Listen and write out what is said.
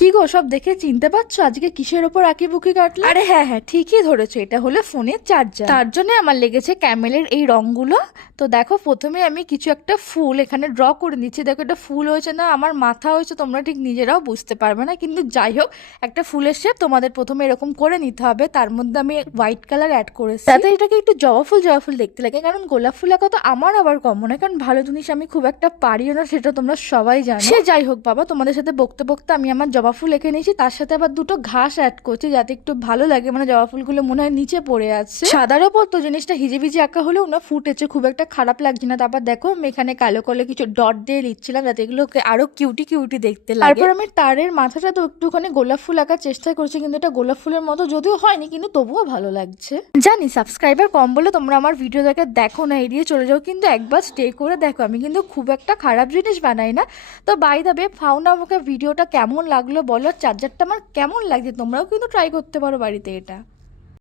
কি গো, সব দেখে চিনতে পারছো আজকে কিসের ওপর আঁকিবুকি কাটলো? আরে হ্যাঁ হ্যাঁ, ঠিকই ধরেছো, এটা হলো ফোনের চার্জার। তার জন্য আমার লেগেছে ক্যামেলের এই রংগুলো। তো দেখো, প্রথমে আমি কিছু একটা ফুল এখানে ড্র করে নিচ্ছি। দেখো, এটা ফুল হয়েছে না আমার মাথা হয়েছে তোমরা ঠিক নিজেরাও বুঝতে পারবে না, কিন্তু যাই হোক, একটা ফুলের শেপ তোমাদের প্রথমে এরকম করে নিতে হবে। তার মধ্যে আমি হোয়াইট কালার অ্যাড করেছি যাতে এটাকে একটু জবা ফুল জবা ফুল দেখতে লাগে। কারণ গোলাপ ফুল আঁকা তো আমার আবার কম নয়, কারণ ভালো জিনিস আমি খুব একটা পারিও না, সেটা তোমরা সবাই জানো। সে যাই হোক বাবা, তোমাদের সাথে বকতে বকতে আমি আমার জবা ফুল এঁকে নিয়েছি, তার সাথে আবার দুটো ঘাস অ্যাড করছি যাতে একটু ভালো লাগে। মানে জবা ফুলগুলো মনে হয় নিচে পড়ে আছে। সাদার ওপর তো জিনিসটা হিজিবিজি আঁকা হলেও না ফুটেছে, খুব একটা খারাপ লাগছে না। তারপর দেখো, আমি এখানে কালো কালো কিছু ডট দিয়ে দিচ্ছিলাম যাতে এগুলোকে আরো কিউটি কিউটি দেখতে লাগে। তারপর আমি তারের মাথাটা তো একটুখানি গোলাপ ফুল আঁকার চেষ্টা করছি, কিন্তু এটা গোলাপ ফুলের মতো যদিও হয়নি, কিন্তু তবুও ভালো লাগছে। জানি সাবস্ক্রাইবার কম বলে তোমরা আমার ভিডিও দেখো না, এড়িয়ে চলে যাও, কিন্তু একবার স্টে করে দেখো, আমি কিন্তু খুব একটা খারাপ জিনিস বানাই না। তো বাই দ্য ওয়ে, ফাউন্ড আমাকে ভিডিওটা কেমন লাগলো বলো, চার্জারটা আমার কেমন লাগছে, তোমরাও কিন্তু ট্রাই করতে পারো বাড়িতে এটা।